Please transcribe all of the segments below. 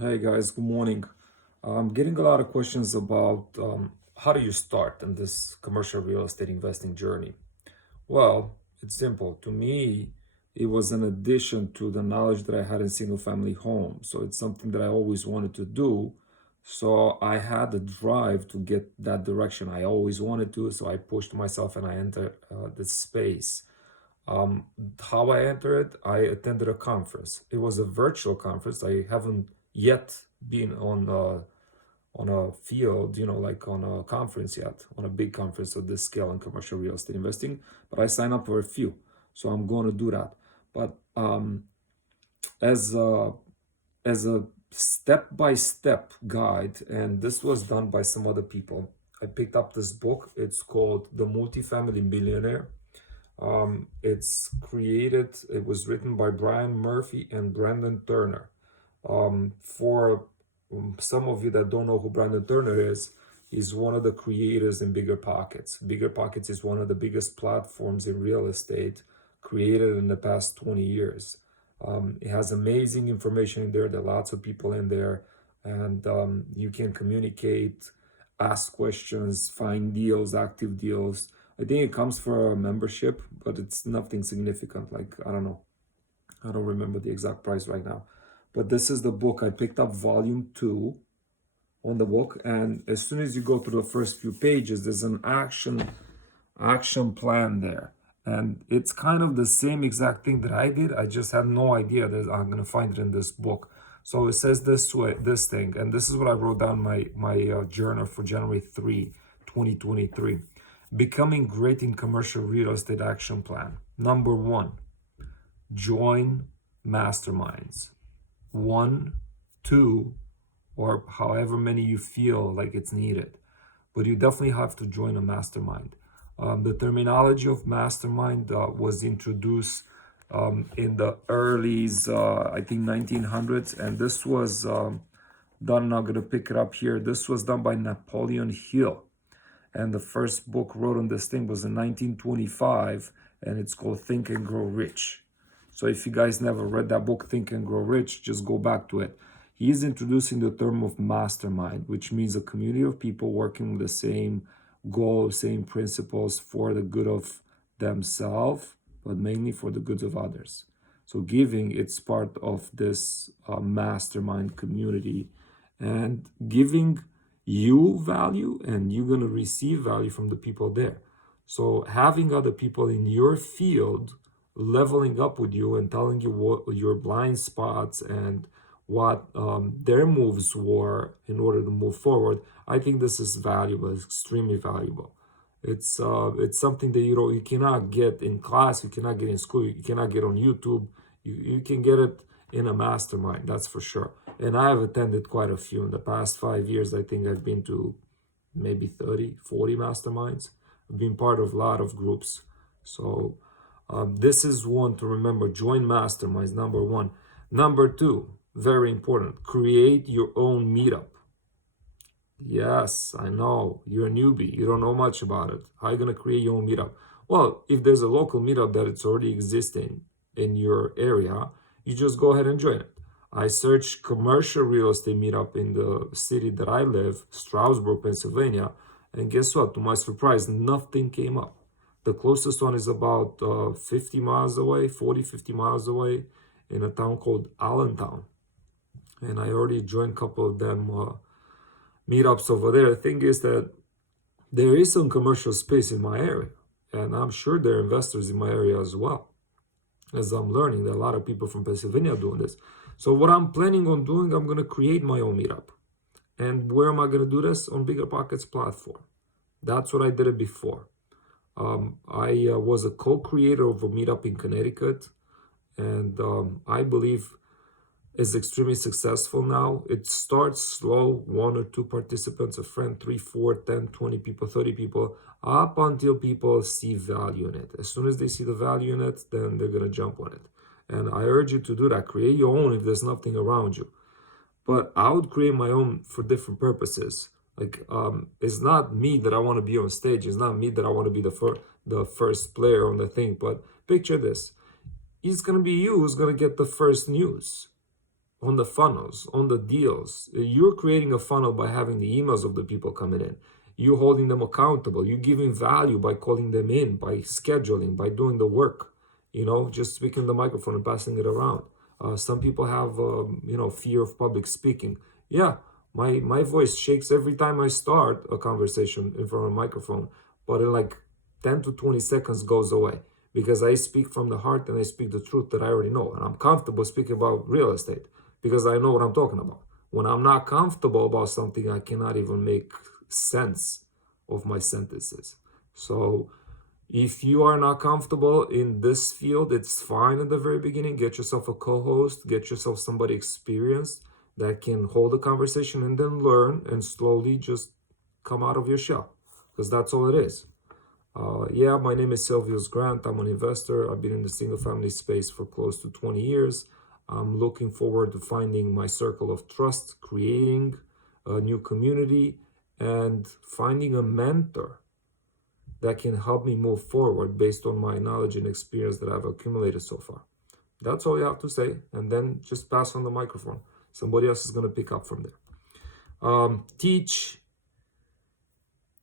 Hey guys, good morning. I'm getting a lot of questions about how do you start in this commercial real estate investing journey? Well, it's simple. To me, it was an addition to the knowledge that I had in single family homes. So it's something that I always wanted to do. So I had the drive to get that direction. I always wanted to. So I pushed myself and I entered this space. Um, how I entered it, I attended a conference. It was a virtual conference. I haven't yet been on a field, like on a conference yet, on a big conference of this scale in commercial real estate investing. But I signed up for a few, so I'm going to do that. But as a, as a step-by-step guide, and this was done by some other people, I picked up this book. It's called The Multifamily Millionaire. It was written by Brian Murphy and Brandon Turner. For some of you that don't know who Brandon Turner is, he's one of the creators in Bigger Pockets. Bigger Pockets is one of the biggest platforms in real estate created in the past 20 years. It has amazing information in there. There are lots of people in there, and you can communicate, ask questions, find deals, active deals. I think it comes for a membership, but it's nothing significant. Like, I don't know. I don't remember the exact price right now. But this is the book. I picked up volume 2 on the book, and as soon as you go through the first few pages, there's an action plan there. And it's kind of the same exact thing that I did. I just had no idea that I'm gonna find it in this book. So it says this thing, and this is what I wrote down my journal for January 3, 2023. Becoming great in commercial real estate action plan. Number 1, join masterminds. 1, 2, or however many you feel like it's needed. But you definitely have to join a mastermind. The terminology of mastermind was introduced in the early, I think, 1900s, and this was done. I'm not going to pick it up here. This was done by Napoleon Hill, and the first book wrote on this thing was in 1925, and it's called Think and Grow Rich. So if you guys never read that book, Think and Grow Rich, just go back to it. He is introducing the term of mastermind, which means a community of people working with the same goal, same principles for the good of themselves, but mainly for the goods of others. So giving, it's part of this mastermind community, and giving you value, and you're going to receive value from the people there. So having other people in your field leveling up with you and telling you what your blind spots and what their moves were in order to move forward, I think this is valuable. It's extremely valuable. It's something that you cannot get in class, you cannot get in school, you cannot get on YouTube. You can get it in a mastermind, that's for sure. And I have attended quite a few in the past 5 years. I think I've been to maybe 30, 40 masterminds. I've been part of a lot of groups. So this is one to remember. Join masterminds, number 1. Number 2, very important, create your own meetup. Yes, I know, you're a newbie, you don't know much about it. How are you going to create your own meetup? Well, if there's a local meetup that it's already existing in your area, you just go ahead and join it. I searched commercial real estate meetup in the city that I live, Stroudsburg, Pennsylvania, and guess what? To my surprise, nothing came up. The closest one is about 50 miles away, 40, 50 miles away, in a town called Allentown. And I already joined a couple of them meetups over there. The thing is that there is some commercial space in my area, and I'm sure there are investors in my area as well. As I'm learning, there are a lot of people from Pennsylvania doing this. So what I'm planning on doing, I'm going to create my own meetup. And where am I going to do this? On Bigger Pockets platform. That's what I did it before. I was a co-creator of a meetup in Connecticut, and I believe is extremely successful now. It starts slow, 1 or 2 participants, a friend, 3, 4, 10, 20 people, 30 people, up until people see value in it. As soon as they see the value in it, then they're gonna jump on it. And I urge you to do that. Create your own if there's nothing around you. But I would create my own for different purposes. Like, it's not me that I want to be on stage. It's not me that I want to be the first player on the thing. But picture this: it's gonna be you who's gonna get the first news. on the funnels, on the deals. You're creating a funnel by having the emails of the people coming in. You're holding them accountable. You're giving value by calling them in, by scheduling, by doing the work. Just speaking the microphone and passing it around. Some people have, fear of public speaking. Yeah, my voice shakes every time I start a conversation in front of a microphone, but in like 10 to 20 seconds goes away because I speak from the heart and I speak the truth that I already know. And I'm comfortable speaking about real estate because I know what I'm talking about. When I'm not comfortable about something, I cannot even make sense of my sentences. So if you are not comfortable in this field, it's fine at the very beginning. Get yourself a co-host, get yourself somebody experienced that can hold a conversation and then learn and slowly just come out of your shell, because that's all it is. Yeah, my name is Silvius Grant. I'm an investor. I've been in the single family space for close to 20 years. I'm looking forward to finding my circle of trust, creating a new community, and finding a mentor that can help me move forward based on my knowledge and experience that I've accumulated so far. That's all you have to say, and then just pass on the microphone. Somebody else is going to pick up from there. Teach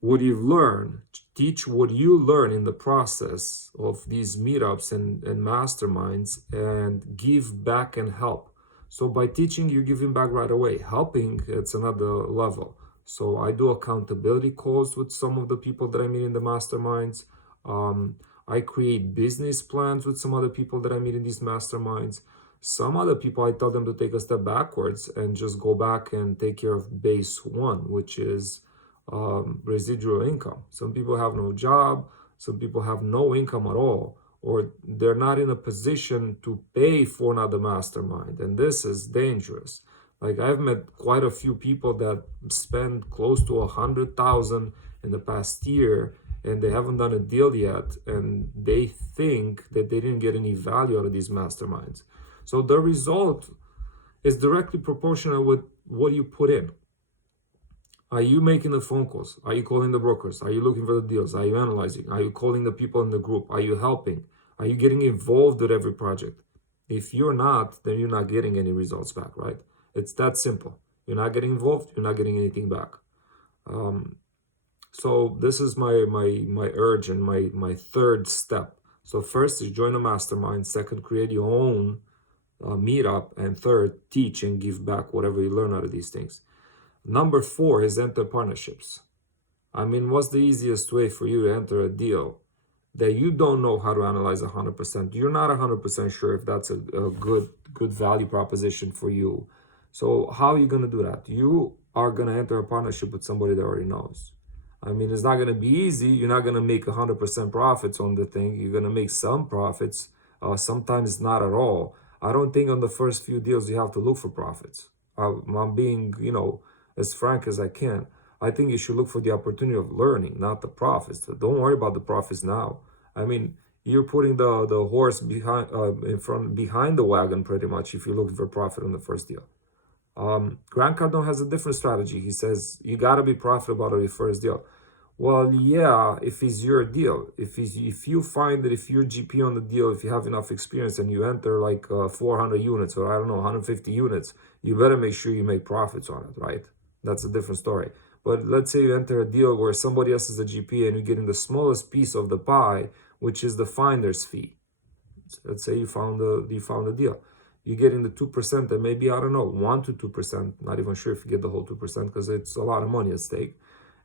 what you've learned. Teach what you learn in the process of these meetups and masterminds, and give back and help. So by teaching, you're giving back right away. Helping, it's another level. So I do accountability calls with some of the people that I meet in the masterminds. I create business plans with some other people that I meet in these masterminds. Some other people, I tell them to take a step backwards and just go back and take care of base one, which is residual income. Some people have no job, some people have no income at all, or they're not in a position to pay for another mastermind, and this is dangerous. Like, I've met quite a few people that spend close to 100,000 in the past year and they haven't done a deal yet, and they think that they didn't get any value out of these masterminds. So the result is directly proportional with what you put in. Are you making the phone calls? Are you calling the brokers? Are you looking for the deals? Are you analyzing? Are you calling the people in the group? Are you helping? Are you getting involved with every project? If you're not, then you're not getting any results back, right? It's that simple. You're not getting involved, you're not getting anything back. So this is my urge and my third step. So first is join a mastermind. Second, create your own meetup. And third, teach and give back whatever you learn out of these things. Number 4 is enter partnerships. I mean, what's the easiest way for you to enter a deal that you don't know how to analyze 100%? You're not 100% sure if that's a good value proposition for you. So how are you going to do that? You are going to enter a partnership with somebody that already knows. I mean, it's not going to be easy. You're not going to make 100% profits on the thing. You're going to make some profits, sometimes not at all. I don't think on the first few deals you have to look for profits. I'm being, as frank as I can. I think you should look for the opportunity of learning, not the profits. Don't worry about the profits now. I mean, you're putting the horse behind the wagon pretty much if you're looking for profit on the first deal. Grant Cardone has a different strategy. He says you got to be profitable on your first deal. Well, yeah, if it's your deal, if you find that if you're GP on the deal, if you have enough experience and you enter like 400 units or 150 units, you better make sure you make profits on it, right? That's a different story. But let's say you enter a deal where somebody else is a GP and you're getting the smallest piece of the pie, which is the finder's fee. Let's say you found a deal. You're getting the 2% and maybe, 1 to 2%. Not even sure if you get the whole 2% because it's a lot of money at stake.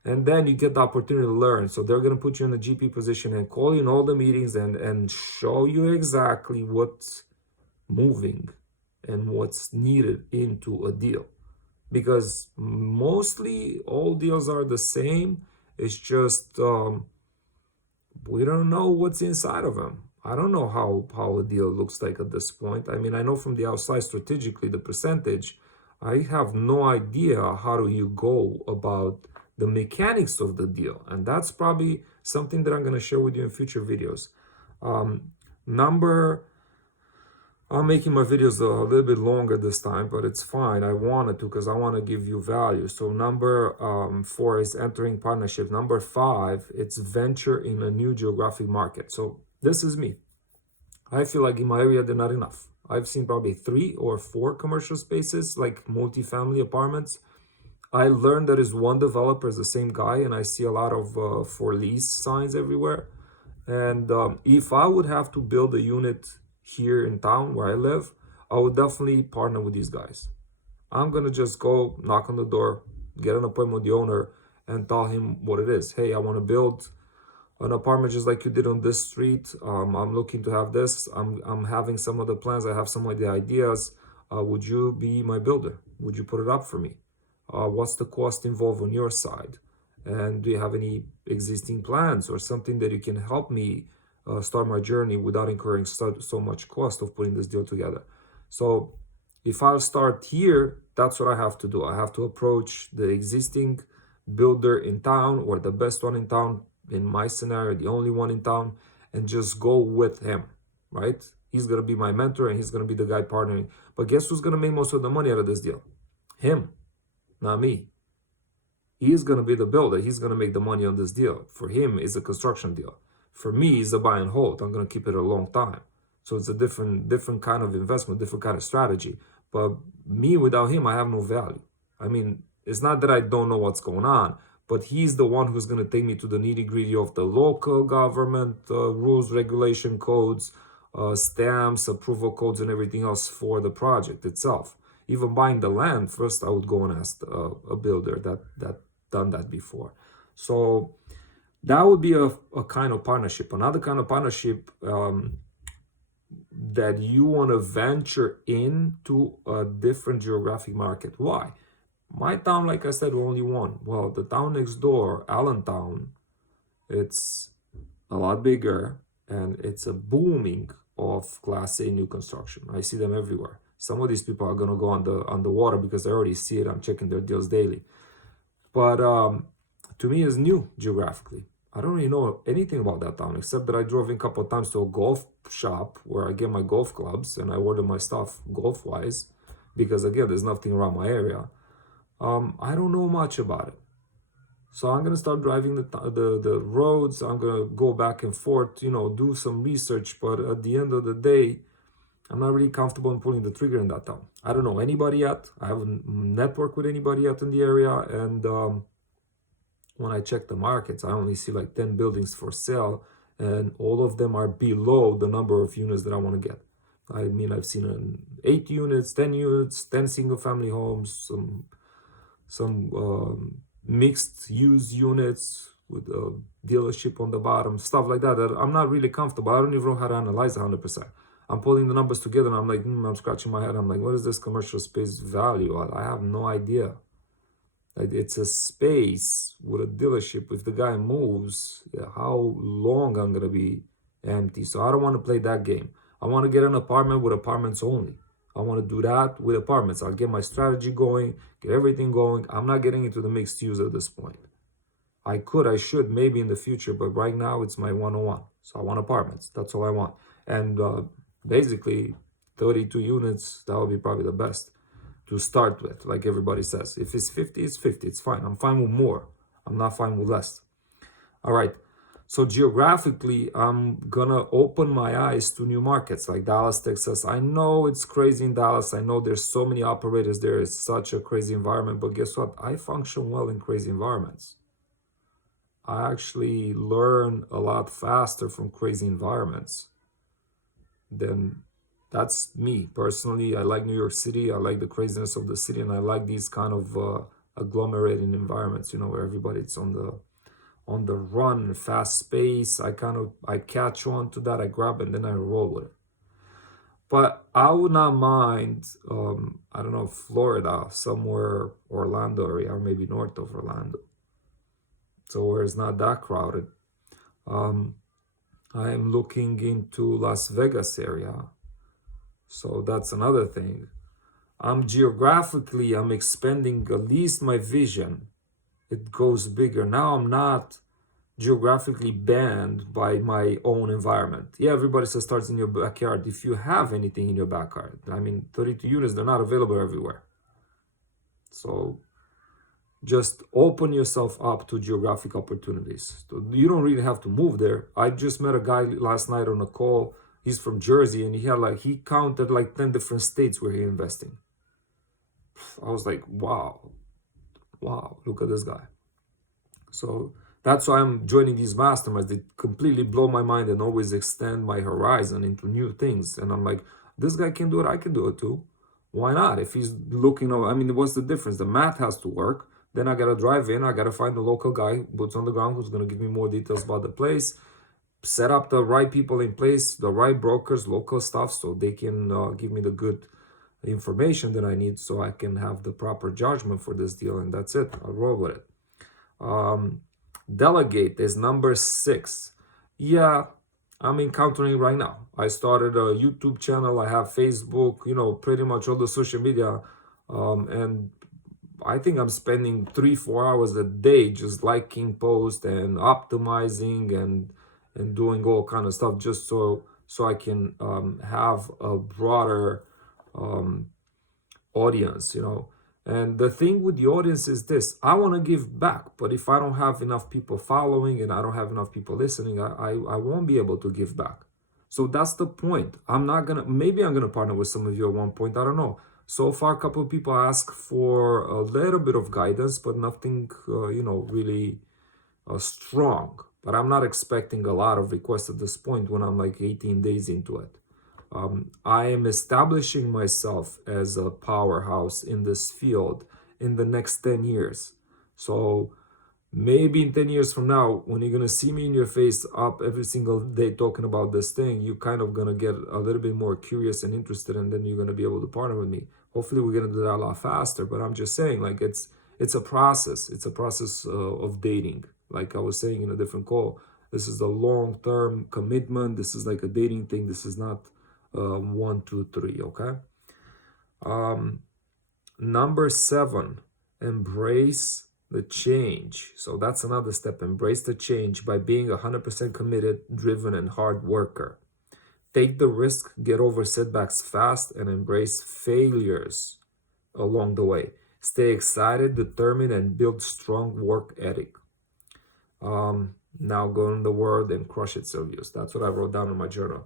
And then you get the opportunity to learn. So they're going to put you in the GP position and call you in all the meetings and show you exactly what's moving and what's needed into a deal. Because mostly all deals are the same. It's just we don't know what's inside of them. I don't know how a deal looks like at this point. I mean, I know from the outside strategically the percentage. I have no idea how do you go about the mechanics of the deal. And that's probably something that I'm going to share with you in future videos. I'm making my videos a little bit longer this time, but it's fine. I wanted to because I want to give you value. So number 4 is entering partnership. Number 5, it's venture in a new geographic market. So this is me. I feel like in my area, they're not enough. I've seen probably 3 or 4 commercial spaces, like multifamily apartments. I learned that is one developer is the same guy, and I see a lot of for lease signs everywhere. And if I would have to build a unit here in town where I live, I would definitely partner with these guys. I'm gonna just go knock on the door, get an appointment with the owner, and tell him what it is. Hey, I want to build an apartment just like you did on this street. I'm looking to have this. I'm having some of the plans. I have some of the ideas. Would you be my builder? Would you put it up for me? What's the cost involved on your side? And do you have any existing plans or something that you can help me start my journey without incurring so much cost of putting this deal together? So if I start here, that's what I have to do. I have to approach the existing builder in town, or the best one in town, in my scenario, the only one in town, and just go with him, right? He's going to be my mentor, and he's going to be the guy partnering. But guess who's going to make most of the money out of this deal? Him, not me. He is going to be the builder. He's going to make the money on this deal. For him, it's a construction deal. For me, it's a buy and hold. I'm going to keep it a long time. So it's a different kind of investment, different kind of strategy. But me, without him, I have no value. I mean, it's not that I don't know what's going on, but he's the one who's going to take me to the nitty-gritty of the local government rules, regulation codes, stamps, approval codes, and everything else for the project itself. Even buying the land, first I would go and ask a builder that done that before. So that would be a kind of partnership. Another kind of partnership that you want to venture into a different geographic market. Why? My town, like I said, only one. Well, the town next door, Allentown, it's a lot bigger, and it's a booming of Class A new construction. I see them everywhere. Some of these people are gonna go on the water because I already see it. I'm checking their deals daily. But to me, it's new geographically. I don't really know anything about that town, except that I drove in a couple of times to a golf shop where I get my golf clubs and I order my stuff golf-wise, because again, there's nothing around my area. I don't know much about it. So I'm gonna start driving the roads. I'm gonna go back and forth, do some research. But at the end of the day, I'm not really comfortable in pulling the trigger in that town. I don't know anybody yet. I haven't networked with anybody yet in the area. And when I check the markets, I only see like 10 buildings for sale, and all of them are below the number of units that I want to get. I mean, I've seen 8 units, 10 units, 10 single family homes, some mixed use units with a dealership on the bottom, stuff like that I'm not really comfortable. I don't even know how to analyze 100%. I'm pulling the numbers together and I'm like, I'm scratching my head. I'm like, what is this commercial space value? I have no idea. Like, it's a space with a dealership. If the guy moves, how long I'm gonna be empty? So I don't want to play that game. I want to get an apartment with apartments only. I want to do that with apartments. I'll get my strategy going, get everything going. I'm not getting into the mixed use at this point. I should maybe in the future, but right now it's my 101. So I want apartments. That's all I want. And basically 32 units, that would be probably the best to start with, like everybody says. If it's 50, it's 50. It's fine. I'm fine with more. I'm not fine with less. All right. So geographically, I'm gonna open my eyes to new markets like Dallas, Texas. I know it's crazy in Dallas. I know there's so many operators there. It's such a crazy environment. But guess what? I function well in crazy environments. I actually learn a lot faster from crazy environments than that's me personally. I like New York City. I like the craziness of the city, and I like these kind of agglomerating environments, where everybody's on the run, fast pace. I catch on to that, I grab it, and then I roll with it. But I would not mind, I don't know, Florida, somewhere, Orlando area, or maybe north of Orlando. So where it's not that crowded. I am looking into Las Vegas area. So that's another thing. I'm expanding at least my vision. It goes bigger. Now I'm not geographically banned by my own environment. Yeah, everybody says starts in your backyard. If you have anything in your backyard, I mean, 32 units, they're not available everywhere. So just open yourself up to geographic opportunities. So you don't really have to move there. I just met a guy last night on a call He's from Jersey, and he counted like 10 different states where he investing. I was like, wow, look at this guy. So that's why I'm joining these masterminds. They completely blow my mind and always extend my horizon into new things. And I'm like, this guy can do it, I can do it too. Why not? If he's looking, I mean, what's the difference? The math has to work. Then I gotta drive in, I gotta find the local guy, boots on the ground, who's gonna give me more details about the place, set up the right people in place, the right brokers, local stuff, so they can give me the good information that I need so I can have the proper judgment for this deal. And that's it. I'll roll with it. Delegate is number 6. Yeah, I'm encountering right now. I started a YouTube channel, I have Facebook, pretty much all the social media, and I think I'm spending 3-4 hours a day just liking posts and optimizing and doing all kind of stuff just so I can have a broader audience, And the thing with the audience is this: I want to give back, but if I don't have enough people following and I don't have enough people listening, I won't be able to give back. So that's the point. Maybe I'm gonna partner with some of you at one point, I don't know. So far, a couple of people ask for a little bit of guidance, but nothing, really strong. But I'm not expecting a lot of requests at this point when I'm like 18 days into it. I am establishing myself as a powerhouse in this field in the next 10 years. So maybe in 10 years from now, when you're going to see me in your face up every single day talking about this thing, you kind of going to get a little bit more curious and interested, and then you're going to be able to partner with me. Hopefully we're going to do that a lot faster, but I'm just saying, like, it's a process. It's a process of dating. Like I was saying in a different call, this is a long-term commitment. This is like a dating thing. This is not 1, 2, 3, okay? Number 7, embrace the change. So that's another step. Embrace the change by being 100% committed, driven, and hard worker. Take the risk, get over setbacks fast, and embrace failures along the way. Stay excited, determined, and build strong work ethic. Now go in the world and crush it, Silvius. That's what I wrote down in my journal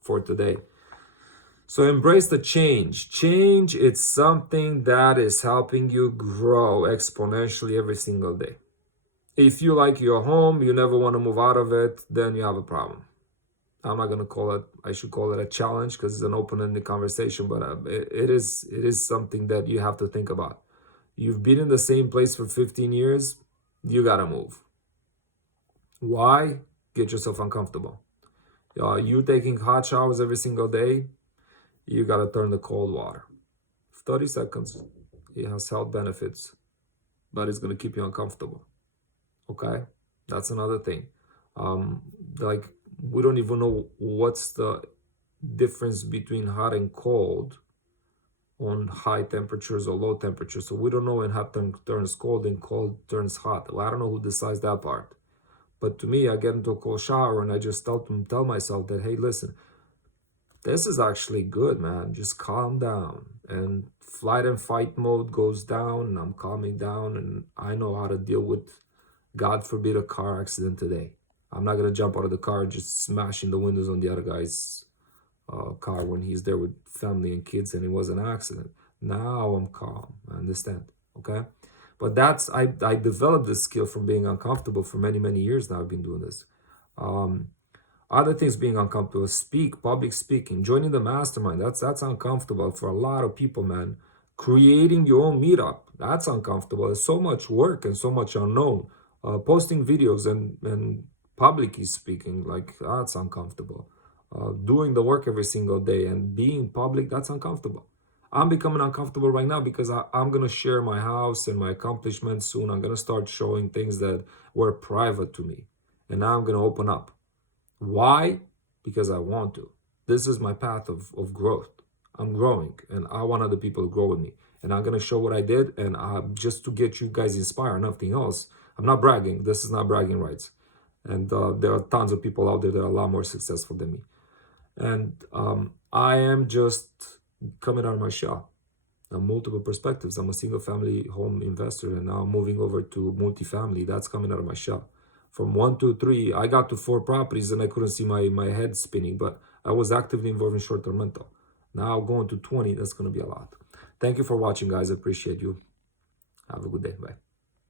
for today. So embrace the change. Change, it's something that is helping you grow exponentially every single day. If you like your home, you never want to move out of it, then you have a problem. I'm not going to call it, I should call it a challenge because it's an open-ended conversation, but it is something that you have to think about. You've been in the same place for 15 years, you got to move. Why? Get yourself uncomfortable. You taking hot showers every single day, you got to turn the cold water. 30 seconds. It has health benefits, but it's going to keep you uncomfortable. Okay? That's another thing. Like, we don't even know what's the difference between hot and cold on high temperatures or low temperatures. So we don't know when hot turns cold and cold turns hot. Well, I don't know who decides that part. But to me, I get into a cold shower and I just tell myself that, hey, listen, this is actually good, man. Just calm down. And flight and fight mode goes down, and I'm calming down, and I know how to deal with, God forbid, a car accident today. I'm not going to jump out of the car and just smashing the windows on the other guy's car when he's there with family and kids and it was an accident. Now I'm calm. I understand. Okay? But I developed this skill from being uncomfortable for many, many years now. I've been doing this. Other things being uncomfortable, public speaking, joining the mastermind, that's uncomfortable for a lot of people, man. Creating your own meetup, that's uncomfortable. There's so much work and so much unknown. Posting videos and publicly speaking, like, that's uncomfortable. Doing the work every single day and being public, that's uncomfortable. I'm becoming uncomfortable right now because I'm going to share my house and my accomplishments soon. I'm going to start showing things that were private to me. And now I'm going to open up. Why? Because I want to. This is my path of growth. I'm growing and I want other people to grow with me. And I'm going to show what I did, and just to get you guys inspired, nothing else. I'm not bragging. This is not bragging rights. And there are tons of people out there that are a lot more successful than me. And I am just coming out of my shell. Multiple perspectives. I'm a single family home investor, and now I'm moving over to multifamily. That's coming out of my shell. From 1 to 3, I got to 4 properties and I couldn't see my head spinning, but I was actively involved in short-term rental. Now going to 20, that's going to be a lot. Thank you for watching, guys. I appreciate you. Have a good day. Bye.